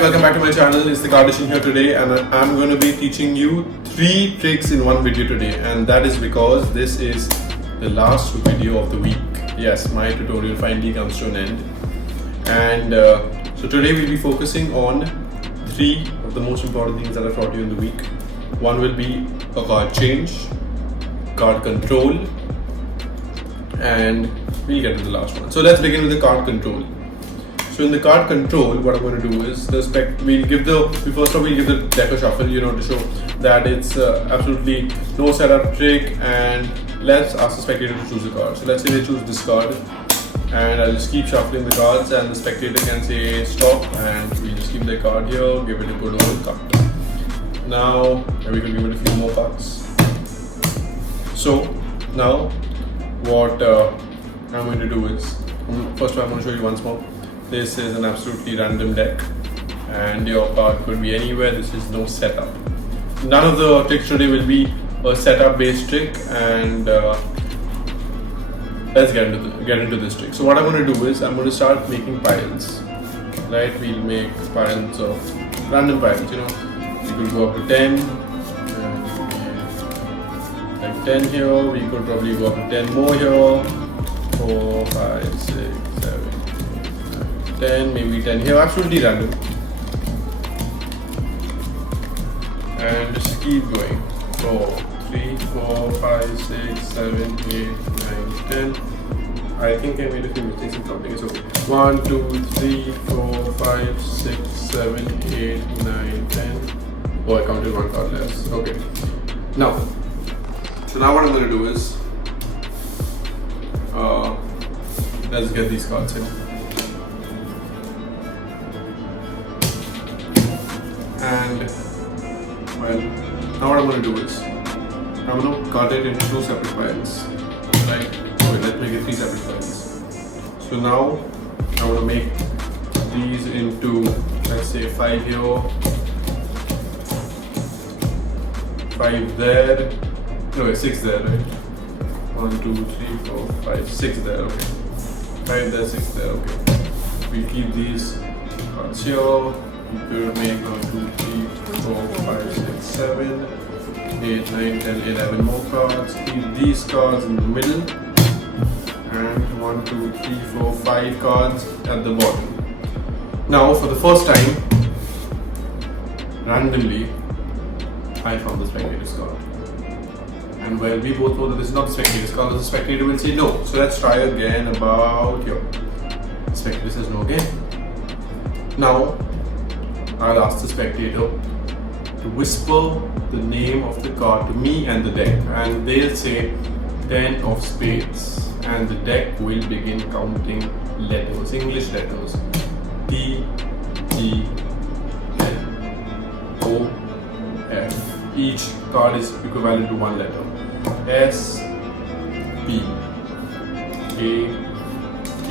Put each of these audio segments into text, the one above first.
guys, welcome back to my channel. It's the Kardashian here today, and I'm going to be teaching you 3 tricks in one video today, and that is because this is the last video of the week. Yes, my tutorial finally comes to an end, and so today we'll be focusing on 3 of the most important things that I've taught you in the week. One will be a card change, card control, and we'll get to the last one. So let's begin with the card control. So in the card control, what I'm going to do is we'll give the deck a shuffle, to show that it's absolutely no setup trick, and let's ask the spectator to choose a card. So let's say they choose this card, and I'll just keep shuffling the cards, and the spectator can say stop, and we just keep the card here, give it a good old cut. Now we can give it a few more cards. So now what I'm going to do is, first I'm going to show you once more. This is an absolutely random deck, and your card could be anywhere. This is no setup. None of the tricks today will be a setup based trick, and let's get into this trick. So what I'm going to do is I'm going to start making piles. Right? We'll make piles of random piles. You could go up to 10, like 10 here. We could probably go up to 10 more here. 4, 5, 6, 7, 10, maybe 10 here, absolutely random, and just keep going. 3, 4, 5, 6, 7, 8, 9, 10. I think I made a few mistakes in counting. It's okay. 1, 2, 3, 4, 5, 6, 7, 8, 9, 10. Oh, I counted one card less. Okay. Now what I'm going to do is let's get these cards in. And well, now what I'm going to do is I'm going to cut it into 2 separate files. Right? Okay, let's make it 3 separate files. So now I'm going to make these into, let's say, 5 here, 5 there, no, 6 there, right? 1, 2, 3, 4, 5, 6 there, okay. 5 there, 6 there, okay. We keep these cards here. We could make 1, 2, 3, 4, 5, 6, 7, 8, 9, 10, 11 more cards. Keep these cards in the middle, and 1, 2, 3, 4, 5 cards at the bottom. Now, for the first time, randomly, I found the spectator's card. And well, we both know that this is not the spectator's card, the spectator will say no. So let's try again about here. The spectator says no again. Now, I'll ask the spectator to whisper the name of the card to me and the deck, and they'll say 10 of spades, and the deck will begin counting letters, English letters. T, E, N, O, F. Each card is equivalent to 1 letter. S, P, A, T,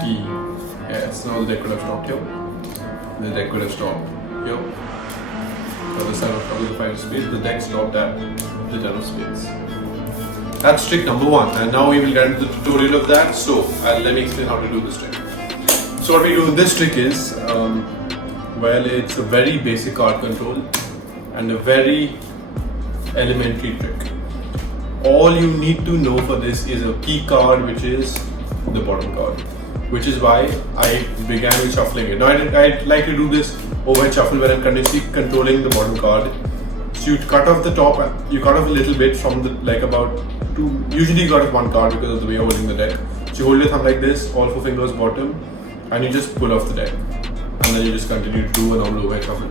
T, S. Now the deck could have stopped here. The deck could have stopped here. For the 7 of the 5 of spades, the deck stopped at the 10 of spades. That's trick number 1, and now we will get into the tutorial of that. So let me explain how to do this trick. So what we do in this trick is, well, it's a very basic card control and a very elementary trick. All you need to know for this is a key card, which is the bottom card, which is why I began with shuffling it. Now I'd like to do this overhead shuffle where I'm continuously controlling the bottom card. So you cut off the top, you cut off a little bit from the, like about 2, usually you cut off 1 card because of the way you're holding the deck. So you hold your thumb like this, all 4 fingers bottom, and you just pull off the deck. And then you just continue to do a normal overhead shuffle.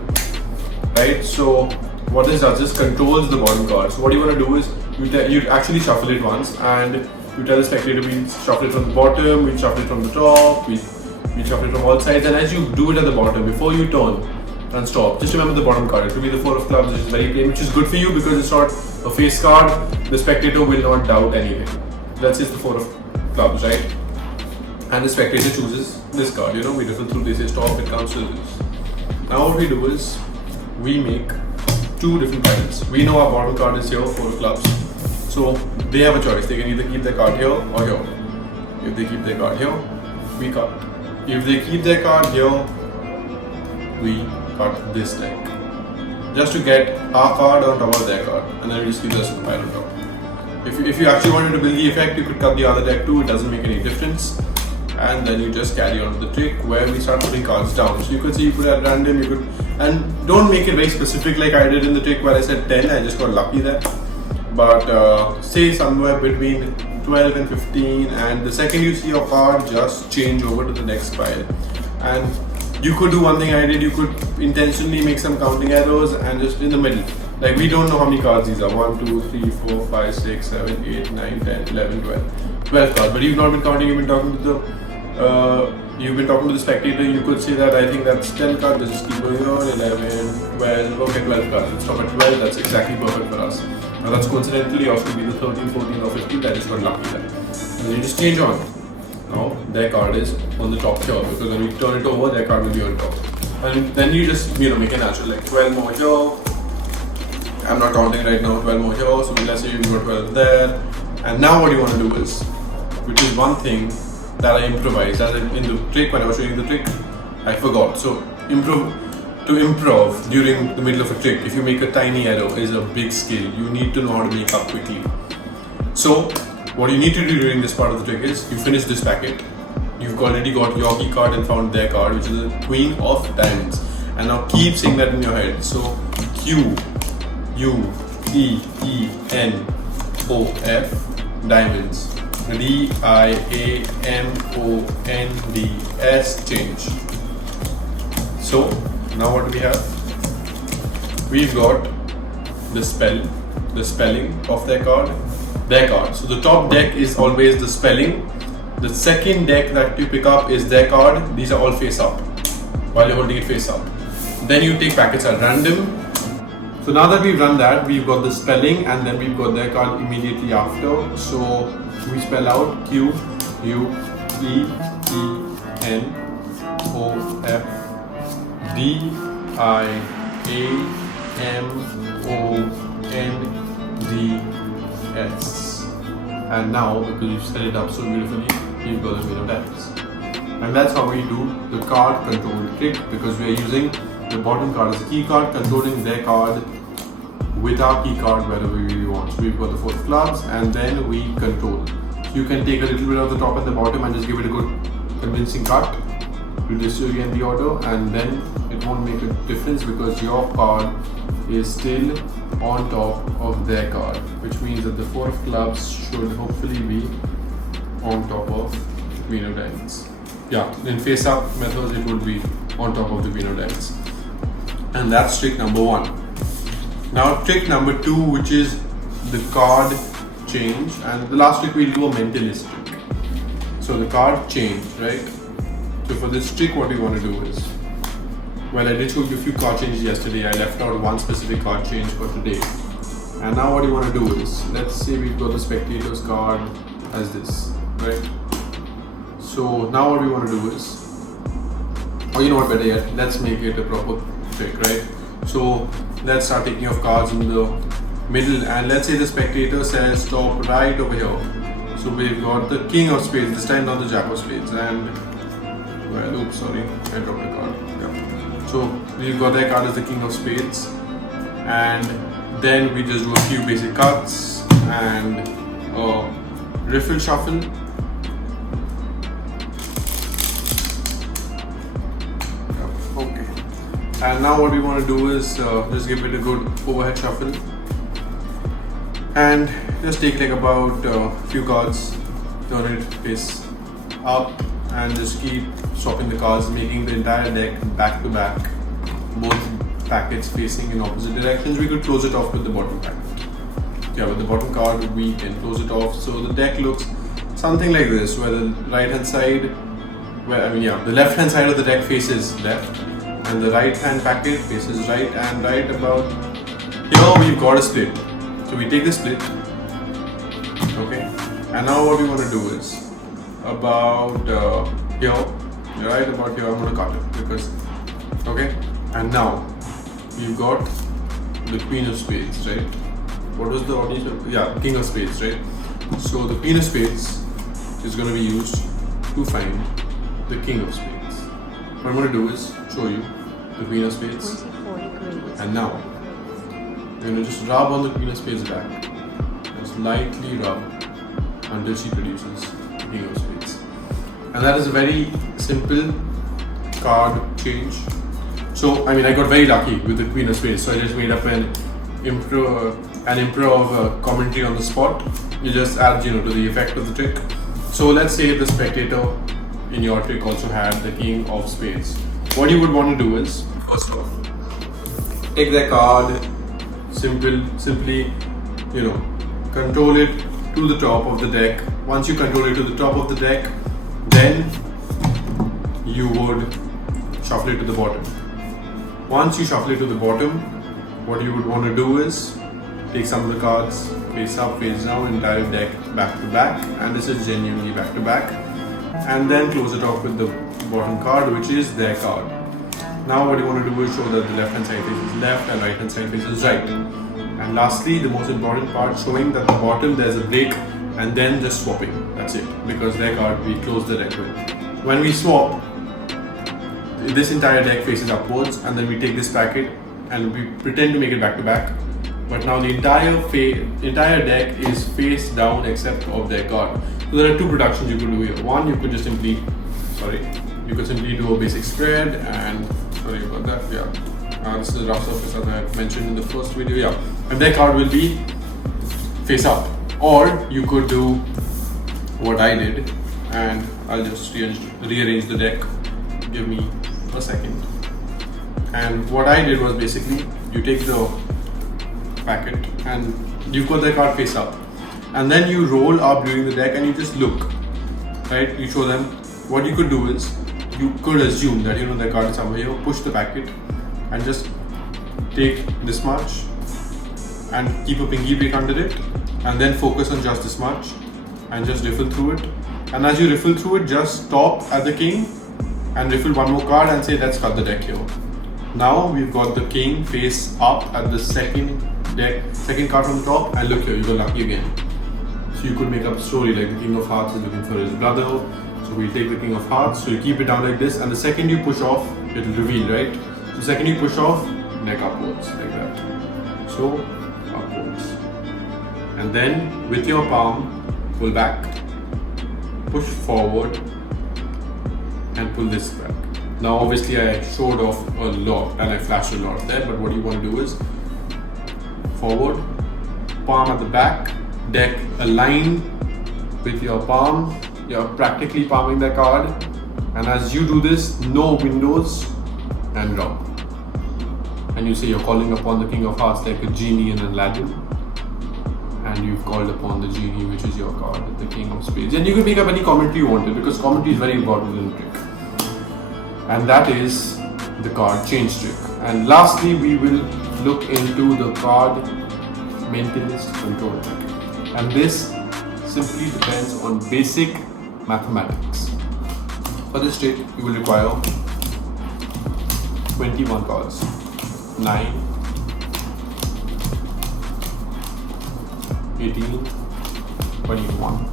Right? So what this does is controls the bottom card. So what you want to do is you actually shuffle it once, and you tell the spectator we shuffle it from the bottom, we shuffle it from the top, we shuffle it from all sides, and as you do it at the bottom, before you turn and stop, just remember the bottom card. It will be the 4 of clubs, which is very plain, which is good for you because it's not a face card. The spectator will not doubt anything. That's just the 4 of clubs, right? And the spectator chooses this card. We differ through this, stop, it comes to this. Now what we do is we make 2 different piles. We know our bottom card is here, 4 of clubs. So they have a choice. They can either keep their card here or here. If they keep their card here, we cut. If they keep their card here, we cut this deck just to get our card on top of their card, and then we just keep the rest of the pile on top. If you actually wanted to build the effect, you could cut the other deck too, it doesn't make any difference. And then you just carry on with the trick where we start putting cards down. So you could see you put at random, you could, and don't make it very specific like I did in the trick where I said 10, I just got lucky there. But say somewhere between 12 and 15, and the second you see your card, just change over to the next pile. And you could do one thing I did, you could intentionally make some counting arrows and just in the middle. Like we don't know how many cards these are, 1, 2, 3, 4, 5, 6, 7, 8, 9, 10, 11, 12 cards. But you've not been counting, you've been talking to the spectator, you could say that I think that's 10 cards, let's just keep going on, 11, 12, okay 12 cards, let's stop at 12, that's exactly perfect for us. Now that's coincidentally also to be the 13, 14 or 15, that just got lucky there. And then you just change on. Now their card is on the top here, because when we turn it over, their card will be on top. And then you just make a natural, like 12 more here. I'm not counting right now, 12 more here, so let's say you've got 12 there. And now what you want to do is, which is one thing that I improvised, as in the trick, when I was showing you the trick, I forgot. So improv during the middle of a trick, if you make a tiny arrow, is a big skill. You need to know how to make up quickly. So what you need to do during this part of the trick is, you finish this packet, you've already got your key card and found their card, which is the Queen of Diamonds. And now keep saying that in your head. So Q, U, E, E, N, O, F, Diamonds. D-I-A-M-O-N-D-S, change. So now what do we have? We've got the spelling of their card. So the top deck is always the spelling. The second deck that you pick up is their card. These are all face up while you're holding it face up. Then you take packets at random. So now that we've run that, we've got the spelling and then we've got their card immediately after. So we spell out Q, U, E, E, N, O, F, D, I, A, M, O, N, D, S. And now, because you've set it up so beautifully, you've got the Queen of Diamonds. And that's how we do the card control trick, because we are using the bottom card as a key card, controlling their card with our key card wherever we want. So we've got the 4 of clubs and then we control. You can take a little bit of the top and the bottom and just give it a good convincing cut to distribute the order, and then it won't make a difference because your card is still on top of their card, which means that the 4 of clubs should hopefully be on top of the Queen of Diamonds. Yeah, in face up methods it would be on top of the Queen of Diamonds. And that's trick number 1. Now trick number 2, which is the card change, and the last trick we'll do a mentalist trick. So the card change, right? So for this trick what we want to do is, well, I did show you a few card changes yesterday. I left out one specific card change for today. And now what you want to do is, let's say we've got the spectator's card as this, right? So now what we want to do is, or you know what, better yet, let's make it a proper trick, right? So let's start taking off cards in the middle, and let's say the spectator says stop right over here. So we've got the King of Spades, this time not the Jack of Spades, and well, oops, sorry, I dropped a card. Yeah. So we've got their card as the King of Spades, and then we just do a few basic cuts and riffle shuffle. Okay. And now what we want to do is just give it a good overhead shuffle and just take like about a few cards, turn it face up and just keep swapping the cards, making the entire deck back to back, both packets facing in opposite directions. We could close it off with the bottom packet. Yeah, with the bottom card we can close it off. So the deck looks something like this, where the right hand side, the left hand side of the deck faces left and the right hand packet faces right, and right about here we've got a split. So we take the split, okay, and now what we want to do is about here, right about here I'm going to cut it because, okay, and now we've got the Queen of Spades, right? What was the audience? Yeah, King of Spades, right? So the Queen of Spades is going to be used to find the King of Spades. What I'm going to do is show you. the Queen of Spades. 24 degrees. And now, you're going to just rub on the Queen of Spades back. Just lightly rub until she produces the King of Spades. And that is a very simple card change. So, I got very lucky with the Queen of Spades. So I just made up an improv commentary on the spot. You just add, to the effect of the trick. So let's say the spectator in your trick also had the King of Spades. What you would want to do is, first of all, take that card, simply, control it to the top of the deck. Once you control it to the top of the deck, then you would shuffle it to the bottom. Once you shuffle it to the bottom, what you would want to do is take some of the cards face up, face down, entire deck back to back, and this is genuinely back to back, and then close it off with the bottom card, which is their card. Now what you want to do is show that the left hand side faces left and right hand side faces right. And lastly, the most important part, showing that the bottom there's a break and then just swapping. That's it, because their card we close the deck with. When we swap, this entire deck faces upwards, and then we take this packet and we pretend to make it back to back. But now the entire deck is face down except of their card. So there are two productions you could do here. One, you could just simply do a basic spread, and sorry about that. Yeah, this is the rough surface as I mentioned in the first video. Yeah, and their card will be face up. Or you could do what I did, and I'll just rearrange the deck. Give me a second. And what I did was basically, you take the packet and you've got the card face up, and then you roll up during the deck and you just look, right? You show them. What you could do is, you could assume that the card is somewhere here, push the packet and just take this much and keep a pinky break under it, and then focus on just this much and just riffle through it. And as you riffle through it, just stop at the king and riffle one more card and say, let's cut the deck here. Now we've got the king face up at the second card from the top, and look here, you got lucky again. So you could make up a story like the King of Hearts is looking for his brother. So we'll take the King of Hearts, so you keep it down like this, and the second you push off, it will reveal, right? So the second you push off, neck upwards, like that. So, upwards. And then with your palm, pull back, push forward, and pull this back. Now obviously I showed off a lot and I flashed a lot there, but what you want to do is forward, palm at the back, deck align with your palm. You're practically palming the card, and as you do this, no windows and rub. And you say you're calling upon the King of Hearts like a genie in Aladdin, and you've called upon the genie, which is your card, the King of Spades. And you can make up any commentary you wanted, because commentary is very important in the trick. And that is the card change trick. And lastly, we will look into the card mentalist control trick. And this simply depends on basic mathematics. For this trick, you will require 21 cards. 9, 18, 21.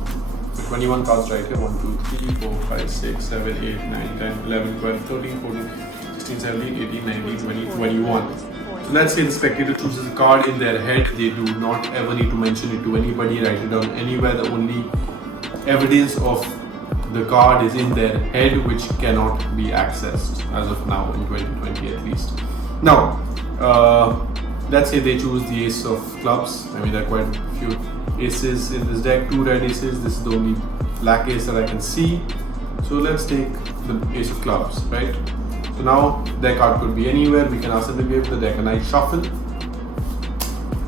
So 21 cards right here. 1, 2, 3, 4, 5, 6, 7, 8, 9, 10, 11, 12, 13, 14, 16, 17, 18, 19, 20, 21. So let's say the spectator chooses a card in their head. They do not ever need to mention it to anybody, write it down anywhere. The only evidence of the card is in their head, which cannot be accessed as of now in 2020 at least. Now, let's say they choose the ace of clubs. There are quite a few aces in this deck, 2 red aces. This is the only black ace that I can see. So let's take the ace of clubs, right? So now their card could be anywhere. We can ask them to give the deck a nice shuffle.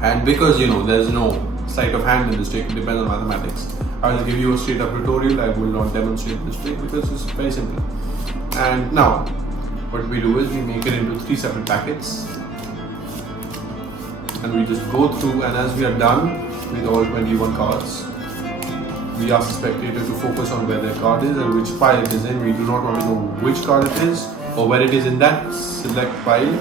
And because there's no sleight of hand in this trick, it depends on mathematics. I will give you a straight up tutorial. I will not demonstrate this trick because it's very simple. And now, what we do is we make it into 3 separate packets. And we just go through, and as we are done with all 21 cards, we ask the spectator to focus on where their card is and which pile it is in. We do not want to know which card it is or where it is in that select pile,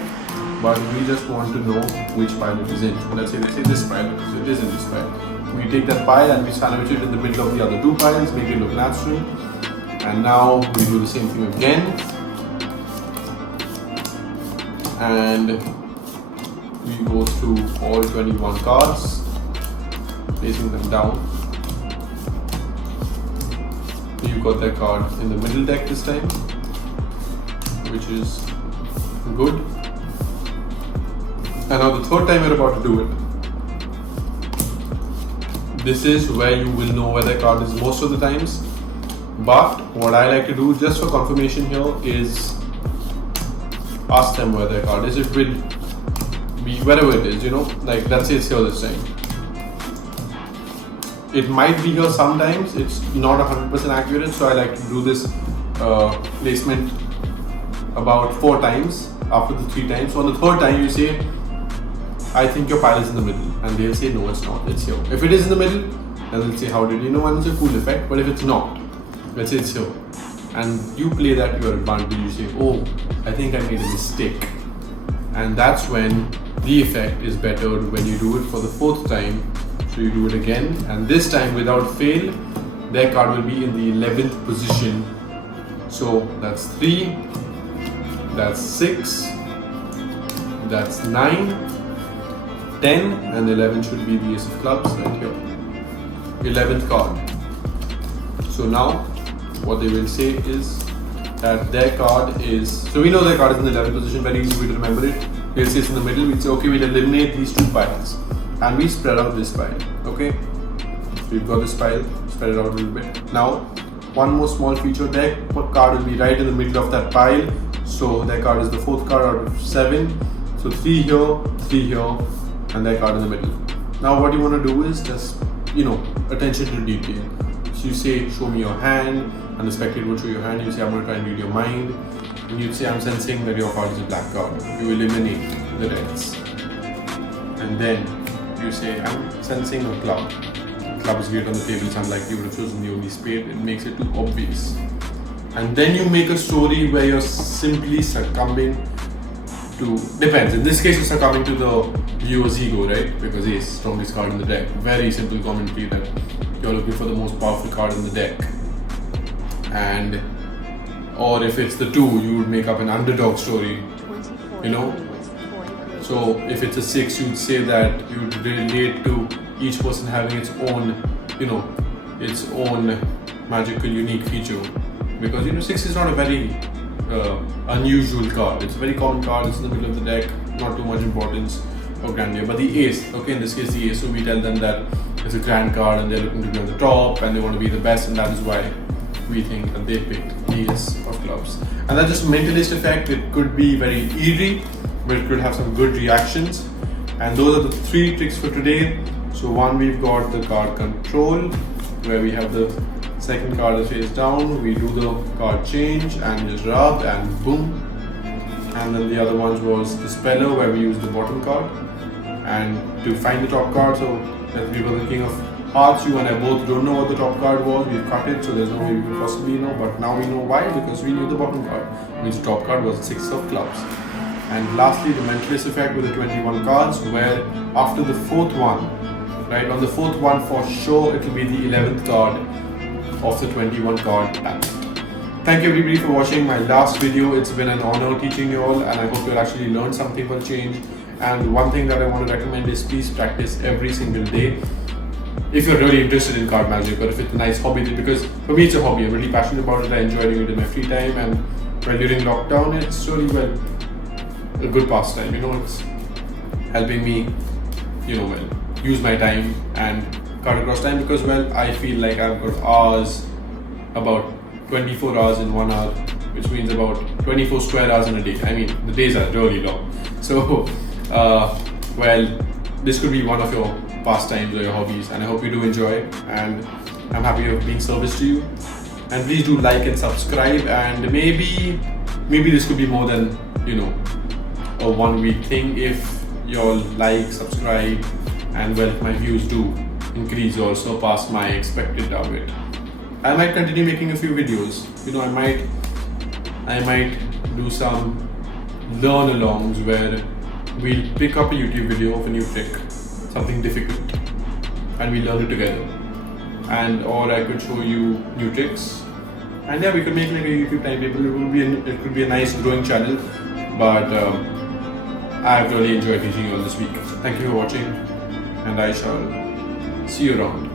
but we just want to know which pile it is in. So let's say this pile, so it is in this pile. We take that pile and we sandwich it in the middle of the other 2 piles, make it look natural. And now we do the same thing again. and we go through all 21 cards, placing them down. You got that card in the middle deck this time, which is good. And now the third time you're about to do it, this is where you will know where the card is most of the times. But what I like to do just for confirmation here is ask them where their card is. It will be wherever it is, like let's say it's here this time. It might be here sometimes, it's not 100% accurate, so I like to do this placement about 4 times after the 3 times. So on the 3rd time you say, I think your pile is in the middle, and they'll say no, it's not, it's here. If it is in the middle, then they'll say how did you know, and it's a cool effect. But if it's not, let's say it's here, and you play that to your advantage, you say, oh, I think I made a mistake. And that's when the effect is better when you do it for the 4th time. So you do it again, and this time without fail, their card will be in the 11th position. So that's 3, that's 6, that's 9, 10, and 11 should be the ace of clubs right here. 11th card. So now what they will say is that their card is, so we know their card is in the 11th position, very easy to remember it. They'll say it's in the middle, we'll say okay, we'll eliminate these 2 piles and we spread out this pile. Okay, so we've got this pile, spread it out a little bit. Now one more small feature, their card will be right in the middle of that pile. So their card is the 4th card out of 7. So 3 here, 3 here, and their card in the middle. Now what you want to do is just, attention to detail. So you say, show me your hand, and the spectator would show your hand. You say, I'm going to try and read your mind. And you'd say, I'm sensing that your card is a black card. You eliminate the reds. And then you say, I'm sensing a club. The club is great on the table, so I'm like, you would have chosen the only spade. It makes it too obvious. And then you make a story where you're simply succumbing to, depends. In this case, you're succumbing to the viewer's ego, right? Because ace, strongest card in the deck. Very simple commentary that you're looking for the most powerful card in the deck. And, or if it's the 2, you would make up an underdog story, So if it's a 6, you'd say that you'd relate to each person having its own, its own magical, unique feature. Because 6 is not a very unusual card. It's a very common card. It's in the middle of the deck. Not too much importance or grandeur. But the ace, in this case the ace. So we tell them that it's a grand card and they're looking to be on the top and they want to be the best, and that is why we think that they picked the ace of clubs. And that's just a mentalist effect. It could be very eerie, but it could have some good reactions. And those are the 3 tricks for today. So one, we've got the card control, where we have the second card is face down, we do the card change and just rub and boom. And then the other ones was the speller, where we use the bottom card and to find the top card. So that we were the king of hearts, you and I both don't know what the top card was. We've cut it, so there's no way we could possibly know, but now we know why, because we knew the bottom card, which the top card was the 6 of clubs. And lastly, the mentalist effect with the 21 cards, where after the 4th one, right, on the 4th one for sure it will be the 11th card of the 21 card pack. Thank you everybody for watching my last video. It's been an honor teaching you all, and I hope you'll actually learn something for change. And one thing that I want to recommend is please practice every single day. If you're really interested in card magic, or if it's a nice hobby, because for me it's a hobby, I'm really passionate about it, I enjoy doing it in my free time, and during lockdown it's really a good pastime, it's helping me, use my time and cut across time, because I feel like I've got hours, about 24 hours in 1 hour, which means about 24 square hours in a day. I mean, the days are really long. So, this could be one of your pastimes or your hobbies, and I hope you do enjoy, and I'm happy of being service to you. And please do like and subscribe, and maybe this could be more than, a 1 week thing if you'll like, subscribe, and if my views do increase or surpass my expected target, I might continue making a few videos. I might do some learn-alongs where we'll pick up a YouTube video of a new trick, something difficult, and we learn it together. Or I could show you new tricks, and we could make like a YouTube timetable. It could be a nice growing channel, but I have really enjoyed teaching you all this week. Thank you for watching, and I shall see you around.